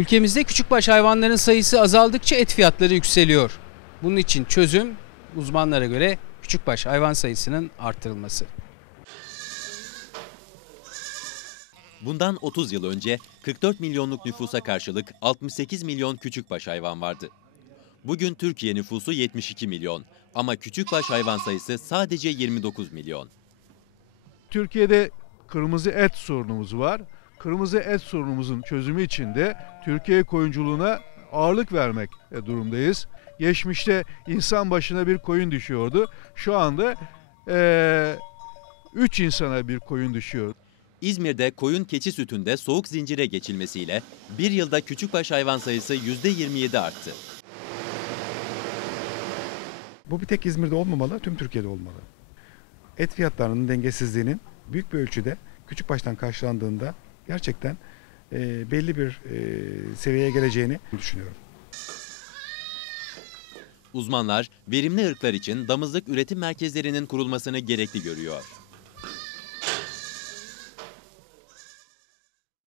Ülkemizde küçükbaş hayvanların sayısı azaldıkça et fiyatları yükseliyor. Bunun için çözüm uzmanlara göre küçükbaş hayvan sayısının artırılması. Bundan 30 yıl önce 44 milyonluk nüfusa karşılık 68 milyon küçükbaş hayvan vardı. Bugün Türkiye nüfusu 72 milyon ama küçükbaş hayvan sayısı sadece 29 milyon. Türkiye'de kırmızı et sorunumuz var. Kırmızı et sorunumuzun çözümü için de Türkiye koyunculuğuna ağırlık vermek e, durumdayız. Geçmişte insan başına bir koyun düşüyordu. Şu anda 3 insana bir koyun düşüyor. İzmir'de koyun keçi sütünde soğuk zincire geçilmesiyle bir yılda küçükbaş hayvan sayısı %27 arttı. Bu bir tek İzmir'de olmamalı, tüm Türkiye'de olmalı. Et fiyatlarının dengesizliğinin büyük bir ölçüde küçük baştan karşılandığında gerçekten e, belli bir e, seviyeye geleceğini düşünüyorum. Uzmanlar verimli ırklar için damızlık üretim merkezlerinin kurulmasını gerekli görüyor.